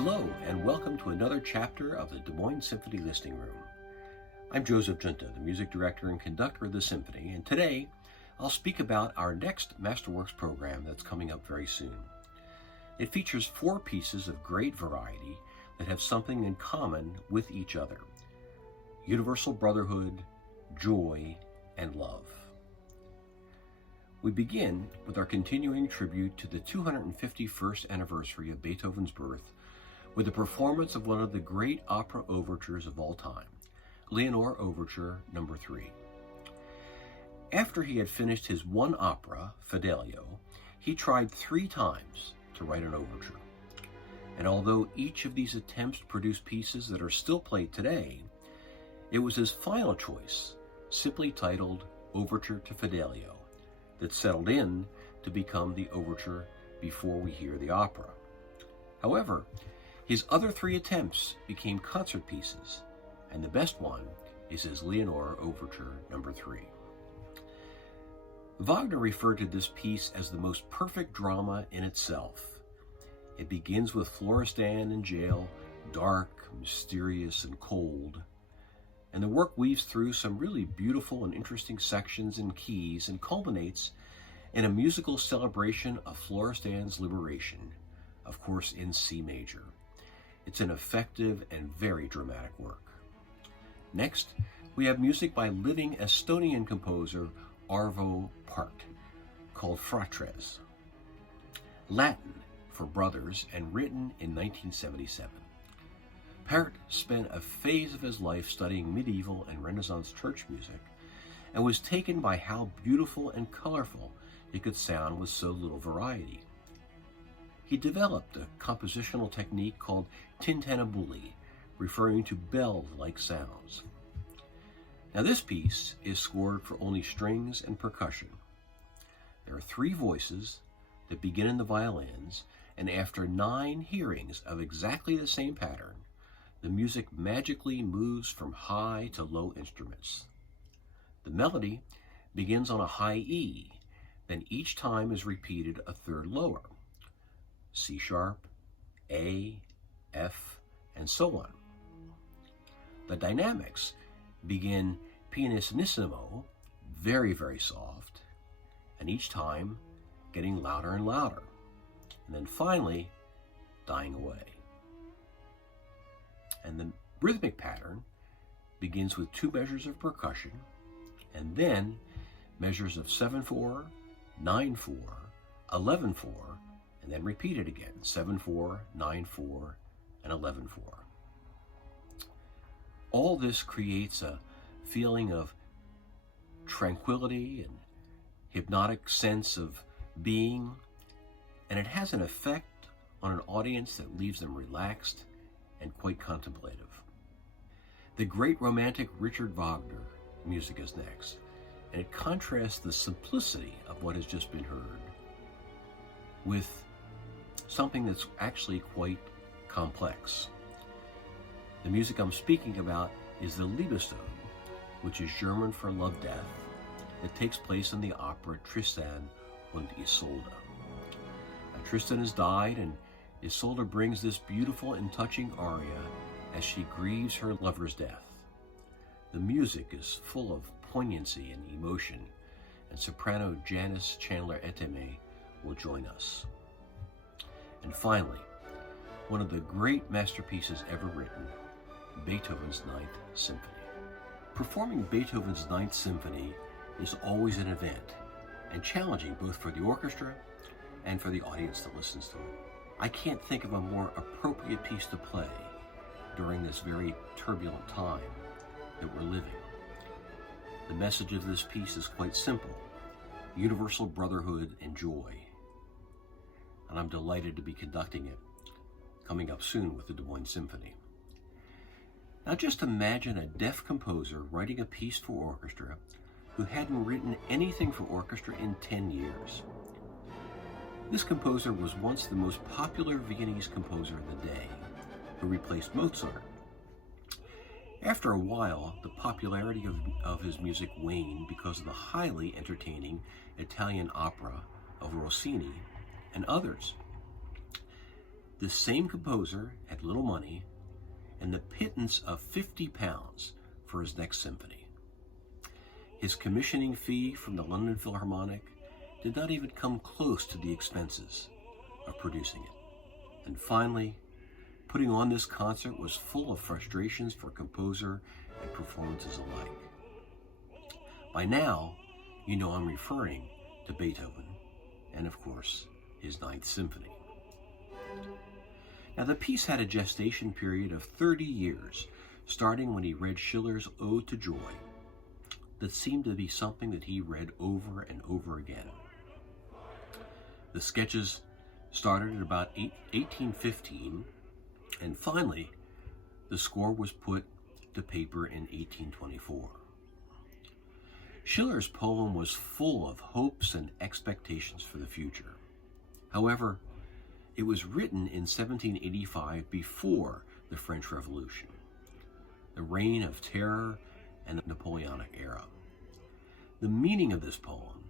Hello, and welcome to another chapter of the Des Moines Symphony Listening Room. I'm Joseph Giunta, the music director and conductor of the symphony, and today I'll speak about our next Masterworks program that's coming up very soon. It features 4 pieces of great variety that have something in common with each other: universal brotherhood, joy, and love. We begin with our continuing tribute to the 251st anniversary of Beethoven's birth with the performance of one of the great opera overtures of all time, Leonore Overture No. 3. After he had finished his one opera, Fidelio, he tried 3 times to write an overture. And although each of these attempts produced pieces that are still played today, it was his final choice, simply titled Overture to Fidelio, that settled in to become the overture before we hear the opera. However, his other 3 attempts became concert pieces, and the best one is his Leonore Overture No. 3. Wagner referred to this piece as the most perfect drama in itself. It begins with Florestan in jail, dark, mysterious, and cold, and the work weaves through some really beautiful and interesting sections and keys and culminates in a musical celebration of Florestan's liberation, of course in C major. It's an effective and very dramatic work. Next, we have music by living Estonian composer Arvo PÄRT, called Fratres, Latin for brothers, and written in 1977. PÄRT spent a phase of his life studying medieval and Renaissance church music and was taken by how beautiful and colorful it could sound with so little variety. He developed a compositional technique called tintinnabuli, referring to bell-like sounds. Now this piece is scored for only strings and percussion. There are 3 voices that begin in the violins, and after 9 hearings of exactly the same pattern, the music magically moves from high to low instruments. The melody begins on a high E, then each time is repeated a third lower: C sharp, A, F, and so on. The dynamics begin pianissimo, very, very soft, and each time getting louder and louder, and then finally dying away. And the rhythmic pattern begins with 2 measures of percussion, and then measures of 7/4, 9/4, 11/4, and then repeated again, 7/4, 9/4, and 11/4. All this creates a feeling of tranquility and hypnotic sense of being, and it has an effect on an audience that leaves them relaxed and quite contemplative. The great romantic Richard Wagner music is next, and it contrasts the simplicity of what has just been heard with something that's actually quite complex. The music I'm speaking about is the Liebestod, which is German for love death, that takes place in the opera Tristan and Isolde. Now, Tristan has died, and Isolde brings this beautiful and touching aria as she grieves her lover's death. The music is full of poignancy and emotion, and soprano Janice Chandler-Eteme will join us. And finally, one of the great masterpieces ever written, Beethoven's Ninth Symphony. Performing Beethoven's Ninth Symphony is always an event, and challenging both for the orchestra and for the audience that listens to it. I can't think of a more appropriate piece to play during this very turbulent time that we're living. The message of this piece is quite simple: universal brotherhood and joy. And I'm delighted to be conducting it, coming up soon with the Des Moines Symphony. Now just imagine a deaf composer writing a piece for orchestra who hadn't written anything for orchestra in 10 years. This composer was once the most popular Viennese composer of the day, who replaced Mozart. After a while, the popularity of his music waned because of the highly entertaining Italian opera of Rossini and others. This same composer had little money and the pittance of £50 for his next symphony. His commissioning fee from the London Philharmonic did not even come close to the expenses of producing it. And finally, putting on this concert was full of frustrations for composer and performances alike. By now, you know I'm referring to Beethoven and, of course, his Ninth Symphony. Now, the piece had a gestation period of 30 years, starting when he read Schiller's Ode to Joy, that seemed to be something that he read over and over again. The sketches started at about 1815, and finally, the score was put to paper in 1824. Schiller's poem was full of hopes and expectations for the future. However, it was written in 1785 before the French Revolution, the reign of terror and the Napoleonic era. The meaning of this poem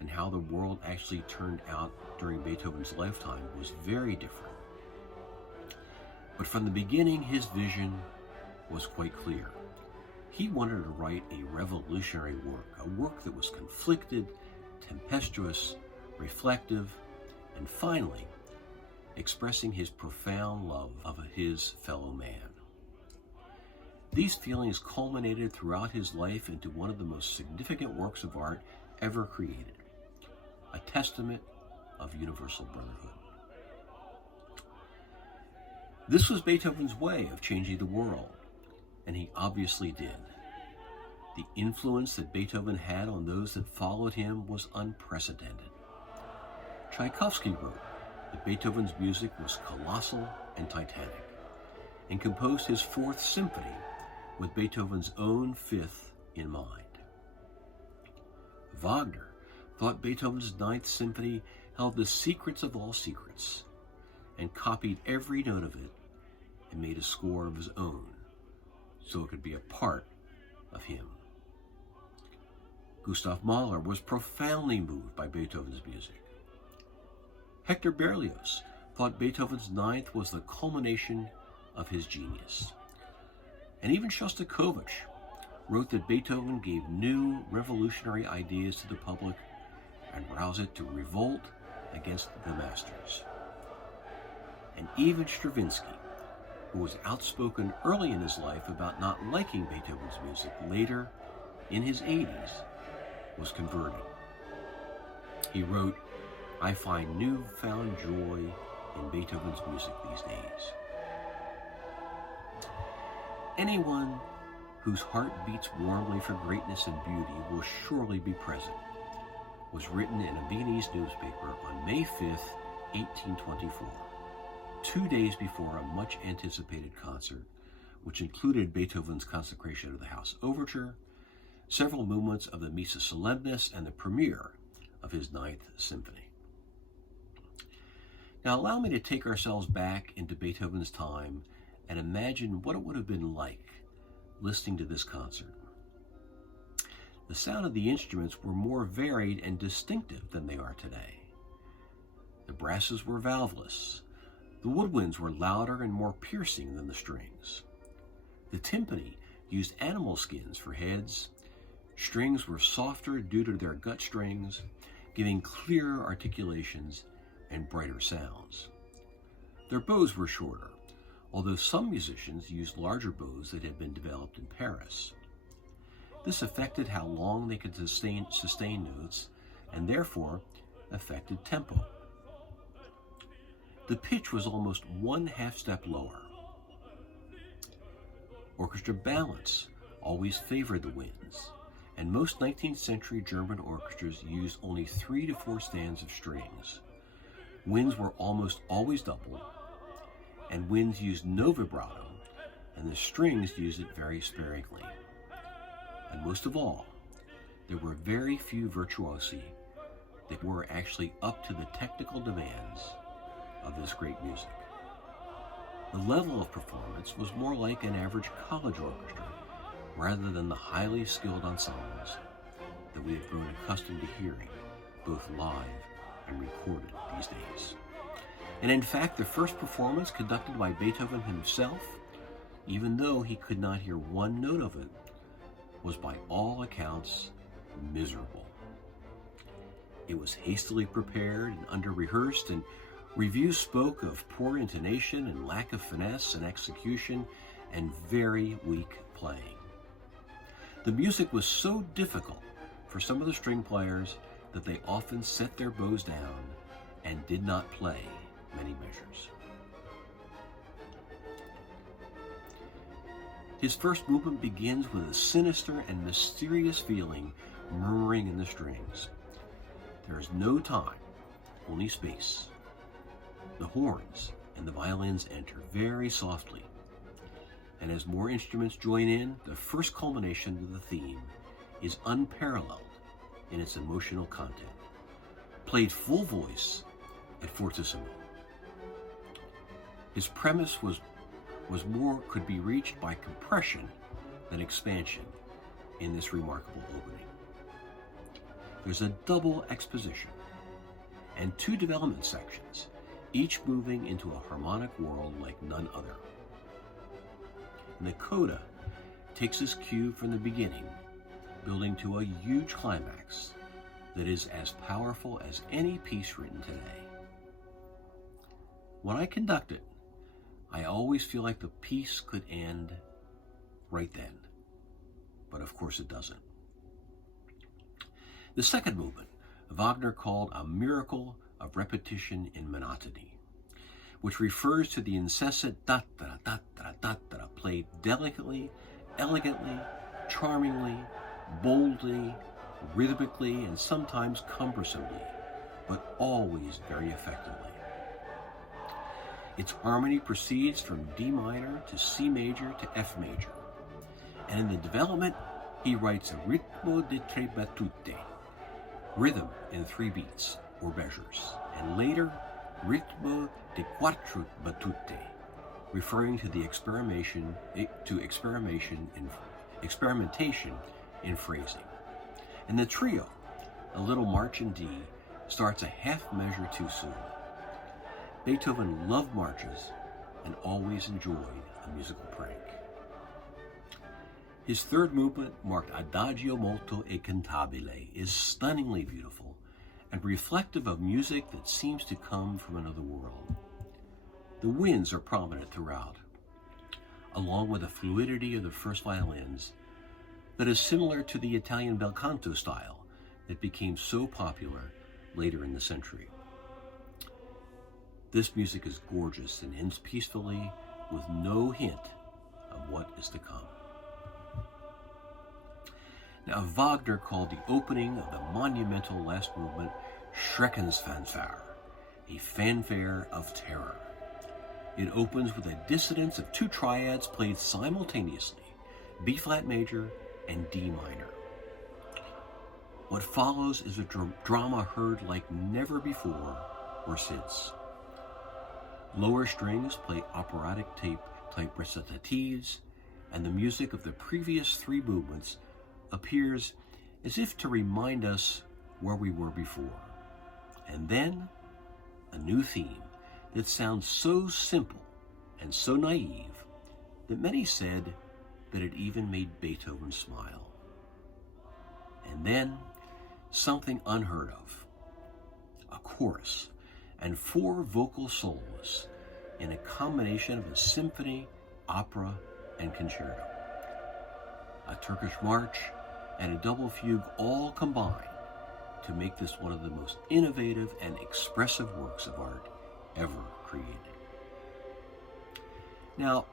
and how the world actually turned out during Beethoven's lifetime was very different. But from the beginning, his vision was quite clear. He wanted to write a revolutionary work, a work that was conflicted, tempestuous, reflective, and finally, expressing his profound love of his fellow man. These feelings culminated throughout his life into one of the most significant works of art ever created, a testament of universal brotherhood. This was Beethoven's way of changing the world, and he obviously did. The influence that Beethoven had on those that followed him was unprecedented. Tchaikovsky wrote that Beethoven's music was colossal and titanic, and composed his Fourth Symphony with Beethoven's own Fifth in mind. Wagner thought Beethoven's Ninth Symphony held the secrets of all secrets, and copied every note of it and made a score of his own, so it could be a part of him. Gustav Mahler was profoundly moved by Beethoven's music. Hector Berlioz thought Beethoven's Ninth was the culmination of his genius. And even Shostakovich wrote that Beethoven gave new revolutionary ideas to the public and roused it to revolt against the masters. And even Stravinsky, who was outspoken early in his life about not liking Beethoven's music, later, in his 80s, was converted. He wrote, "I find newfound joy in Beethoven's music these days." Anyone whose heart beats warmly for greatness and beauty will surely be present, was written in a Viennese newspaper on May 5th, 1824, 2 days before a much-anticipated concert, which included Beethoven's consecration of the House Overture, several movements of the Missa Solemnis, and the premiere of his Ninth Symphony. Now allow me to take ourselves back into Beethoven's time and imagine what it would have been like listening to this concert. The sound of the instruments were more varied and distinctive than they are today. The brasses were valveless. The woodwinds were louder and more piercing than the strings. The timpani used animal skins for heads. Strings were softer due to their gut strings, giving clearer articulations and brighter sounds. Their bows were shorter, although some musicians used larger bows that had been developed in Paris. This affected how long they could sustain notes, and therefore affected tempo. The pitch was almost 1/2 step lower. Orchestra balance always favored the winds, and most 19th century German orchestras used only 3 to 4 stands of strings. Winds were almost always doubled, and winds used no vibrato, and the strings used it very sparingly. And most of all, there were very few virtuosi that were actually up to the technical demands of this great music. The level of performance was more like an average college orchestra, rather than the highly skilled ensembles that we have grown accustomed to hearing, both live and recorded these days. And in fact, the first performance conducted by Beethoven himself, even though he could not hear one note of it, was by all accounts miserable. It was hastily prepared and under-rehearsed, and reviews spoke of poor intonation and lack of finesse and execution and very weak playing. The music was so difficult for some of the string players that they often set their bows down and did not play many measures. His first movement begins with a sinister and mysterious feeling murmuring in the strings. There is no time, only space. The horns and the violins enter very softly, and as more instruments join in, the first culmination of the theme is unparalleled in its emotional content, played full voice at fortissimo. His premise was more could be reached by compression than expansion in this remarkable opening. There's a double exposition and two development sections, each moving into a harmonic world like none other. And the coda takes its cue from the beginning, building to a huge climax that is as powerful as any piece written today. When I conduct it, I always feel like the piece could end right then, but of course it doesn't. The second movement, Wagner called a miracle of repetition in monotony, which refers to the incessant da-da-da-da-da-da, played delicately, elegantly, charmingly, boldly, rhythmically, and sometimes cumbersomely, but always very effectively. Its harmony proceeds from D minor to C major to F major, and in the development, he writes a ritmo di tre battute, rhythm in 3 beats or measures, and later ritmo di quattro battute, referring to the experimentation in phrasing. And the trio, a little march in D, starts a half measure too soon. Beethoven loved marches and always enjoyed a musical prank. His third movement, marked Adagio molto e cantabile, is stunningly beautiful and reflective of music that seems to come from another world. The winds are prominent throughout, along with the fluidity of the first violins that is similar to the Italian bel canto style that became so popular later in the century. This music is gorgeous and ends peacefully with no hint of what is to come. Now, Wagner called the opening of the monumental last movement Schreckensfanfare, a fanfare of terror. It opens with a dissonance of 2 triads played simultaneously, B-flat major and D minor. What follows is a drama heard like never before or since. Lower strings play operatic type recitatives, and the music of the previous 3 movements appears as if to remind us where we were before. And then, a new theme that sounds so simple and so naive that many said that it even made Beethoven smile. And then, something unheard of, a chorus and 4 vocal solos in a combination of a symphony, opera, and concerto. A Turkish march and a double fugue all combine to make this one of the most innovative and expressive works of art ever created. Now,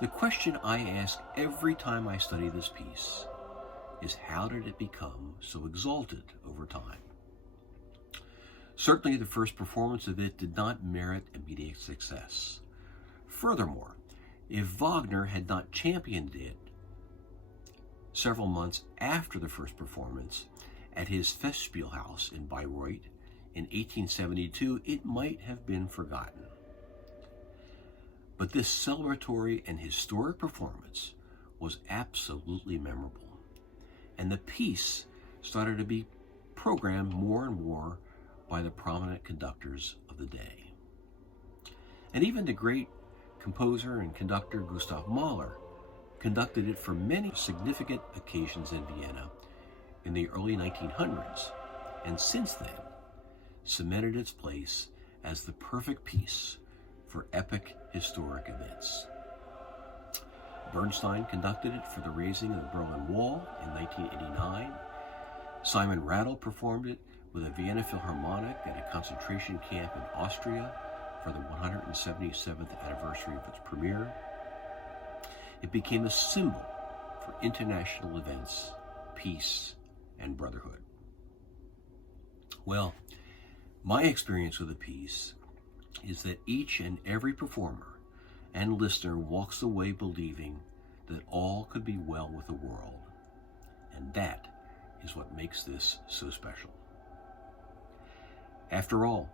the question I ask every time I study this piece is, how did it become so exalted over time? Certainly, the first performance of it did not merit immediate success. Furthermore, if Wagner had not championed it several months after the first performance at his Festspielhaus in Bayreuth in 1872, it might have been forgotten. But this celebratory and historic performance was absolutely memorable, and the piece started to be programmed more and more by the prominent conductors of the day. And even the great composer and conductor Gustav Mahler conducted it for many significant occasions in Vienna in the early 1900s, and since then cemented its place as the perfect piece for epic historic events. Bernstein conducted it for the raising of the Berlin Wall in 1989. Simon Rattle performed it with a Vienna Philharmonic at a concentration camp in Austria for the 177th anniversary of its premiere. It became a symbol for international events, peace, and brotherhood. Well, my experience with the piece is that each and every performer and listener walks away believing that all could be well with the world, and that is what makes this so special. After all,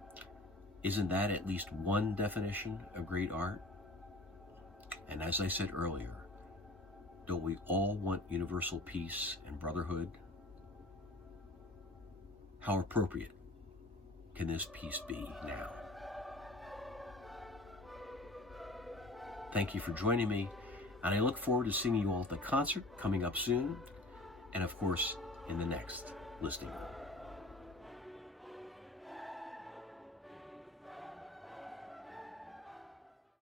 isn't that at least one definition of great art? And as I said earlier, don't we all want universal peace and brotherhood? How appropriate can this peace be now? Thank you for joining me, and I look forward to seeing you all at the concert coming up soon, and of course, in the next listening room.